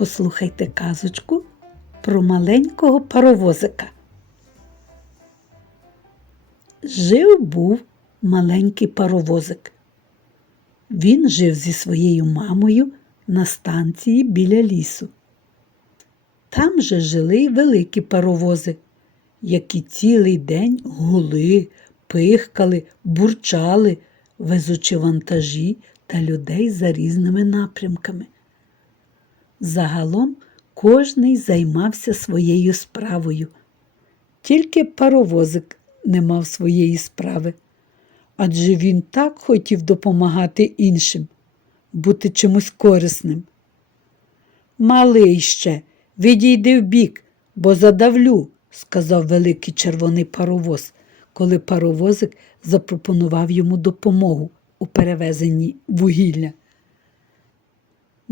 Послухайте казочку про маленького паровозика. Жив був маленький паровозик. Він жив зі своєю мамою на станції біля лісу. Там же жили й великі паровози, які цілий день гули, пихкали, бурчали, везучи вантажі та людей за різними напрямками. Загалом кожний займався своєю справою. Тільки паровозик не мав своєї справи, адже він так хотів допомагати іншим, бути чимось корисним. Малий ще, відійди вбік, бо задавлю, сказав великий червоний паровоз, коли паровозик запропонував йому допомогу у перевезенні вугілля.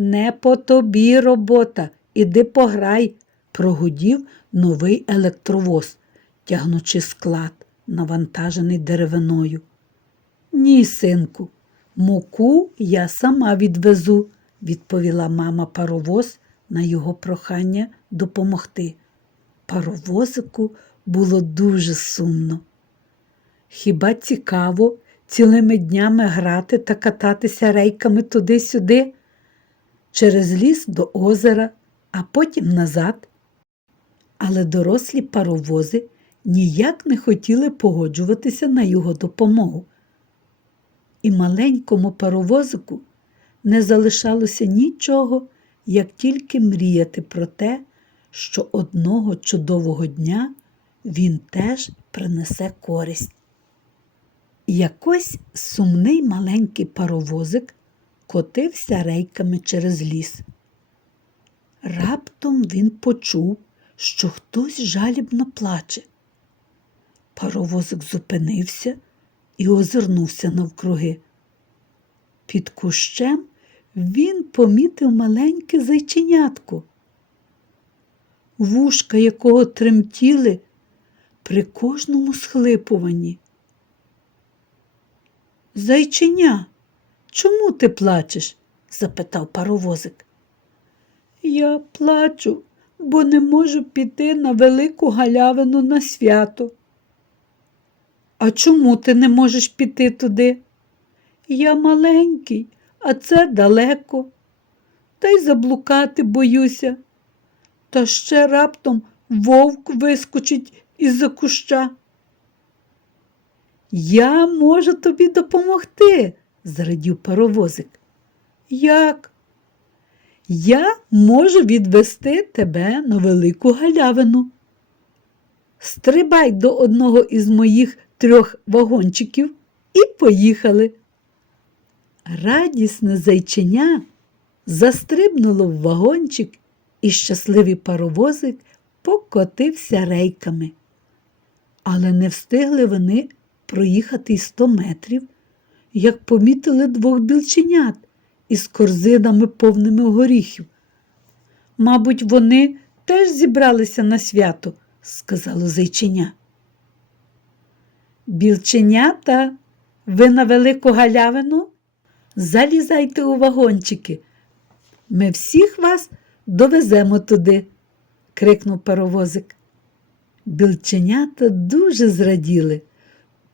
Не по тобі робота, іди пограй, прогудів новий електровоз, тягнучи склад, навантажений деревиною. Ні, синку, муку я сама відвезу, відповіла мама паровоз на його прохання допомогти. Паровозику було дуже сумно. Хіба цікаво цілими днями грати та кататися рейками туди-сюди? Через ліс до озера, а потім назад. Але дорослі паровози ніяк не хотіли погоджуватися на його допомогу. І маленькому паровозику не залишалося нічого, як тільки мріяти про те, що одного чудового дня він теж принесе користь. Якось сумний маленький паровозик котився рейками через ліс. Раптом він почув, що хтось жалібно плаче. Паровозик зупинився і озирнувся навкруги. Під кущем він помітив маленьке зайченятко, вушка якого тремтіли при кожному схлипуванні. Зайченя, Чому ти плачеш? запитав паровозик. Я плачу, бо не можу піти на велику галявину на свято. А чому ти не можеш піти туди? Я маленький, а це далеко. Та й заблукати боюся. Та ще раптом вовк вискочить із-за куща. Я можу тобі допомогти, зрадів паровозик. Як? Я можу відвести тебе на велику галявину. Стрибай до одного із моїх трьох вагончиків і поїхали. Радісне зайченя застрибнуло в вагончик, і щасливий паровозик покотився рейками. Але не встигли вони проїхати й сто метрів як помітили двох білченят із корзинами повними горіхів. Мабуть, вони теж зібралися на свято, сказало зайченя. Білченята, ви на велику галявину? Залізайте у вагончики. Ми всіх вас довеземо туди, крикнув паровозик. Білченята дуже зраділи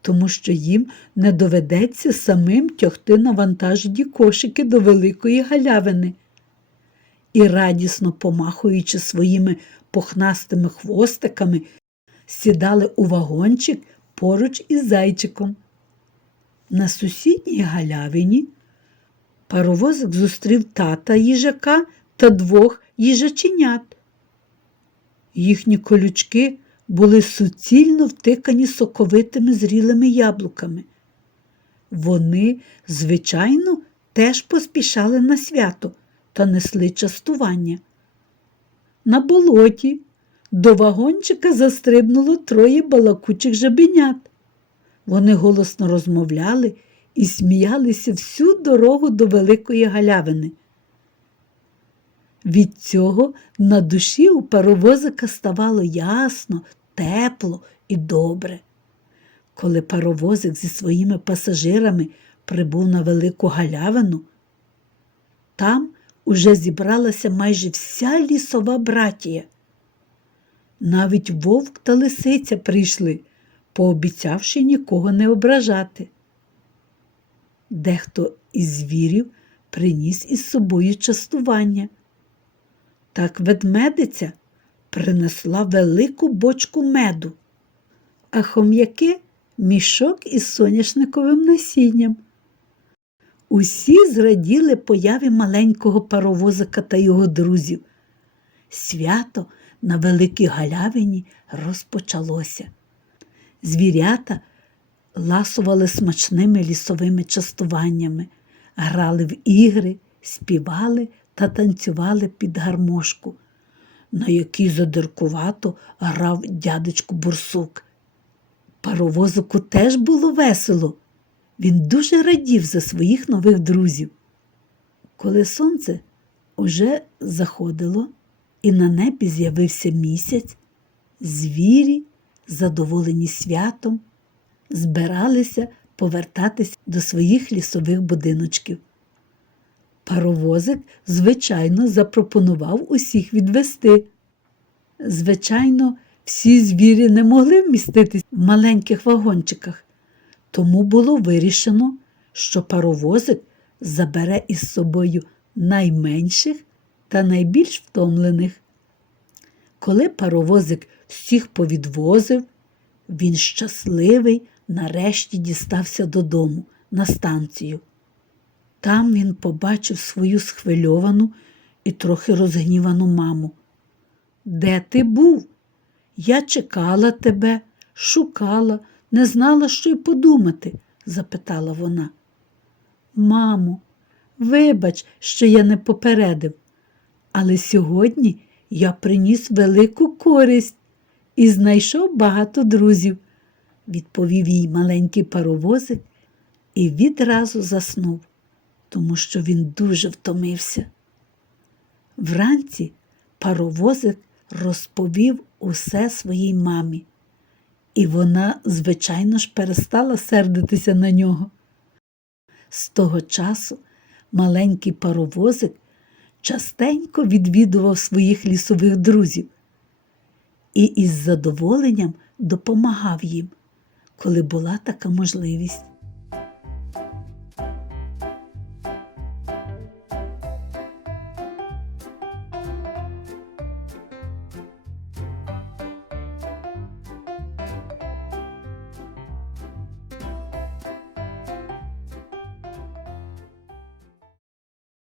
тому що їм не доведеться самим тягти навантажені кошики до великої галявини. І, радісно помахуючи своїми похнастими хвостиками, сідали у вагончик поруч із зайчиком. На сусідній галявині паровозик зустрів тата їжака та двох їжаченят. Їхні колючки були суцільно втикані соковитими зрілими яблуками. Вони, звичайно, теж поспішали на свято та несли частування. На болоті до вагончика застрибнуло троє балакучих жабенят. Вони голосно розмовляли і сміялися всю дорогу до великої галявини. Від цього на душі у паровозика ставало ясно, тепло і добре. Коли паровозик зі своїми пасажирами прибув на велику галявину, там уже зібралася майже вся лісова братія. Навіть вовк та лисиця прийшли, пообіцявши нікого не ображати. Дехто із звірів приніс із собою частування. Так ведмедиця принесла велику бочку меду, а хом'яки мішок із соняшниковим насінням. Усі зраділи появі маленького паровозика та його друзів. Свято на великій галявині розпочалося. Звірята ласували смачними лісовими частуваннями, грали в ігри, співали та танцювали під гармошку, на якій задиркувато грав дядечко Бурсук. Паровозику теж було весело. Він дуже радів за своїх нових друзів. Коли сонце уже заходило і на небі з'явився місяць, звірі, задоволені святом, збиралися повертатись до своїх лісових будиночків. Паровозик, звичайно, запропонував усіх відвести. Звичайно, всі звірі не могли вміститись в маленьких вагончиках, тому було вирішено, що паровозик забере із собою найменших та найбільш втомлених. Коли паровозик всіх повідвозив, він щасливий нарешті дістався додому на станцію. Там він побачив свою схвильовану і трохи розгнівану маму. Де ти був? Я чекала тебе, шукала, не знала, що й подумати, запитала вона. Мамо, вибач, що я не попередив, але сьогодні я приніс велику користь і знайшов багато друзів, відповів їй маленький паровозик і відразу заснув, тому що він дуже втомився. Вранці паровозик розповів усе своїй мамі, і вона, звичайно ж, перестала сердитися на нього. З того часу маленький паровозик частенько відвідував своїх лісових друзів і із задоволенням допомагав їм, коли була така можливість.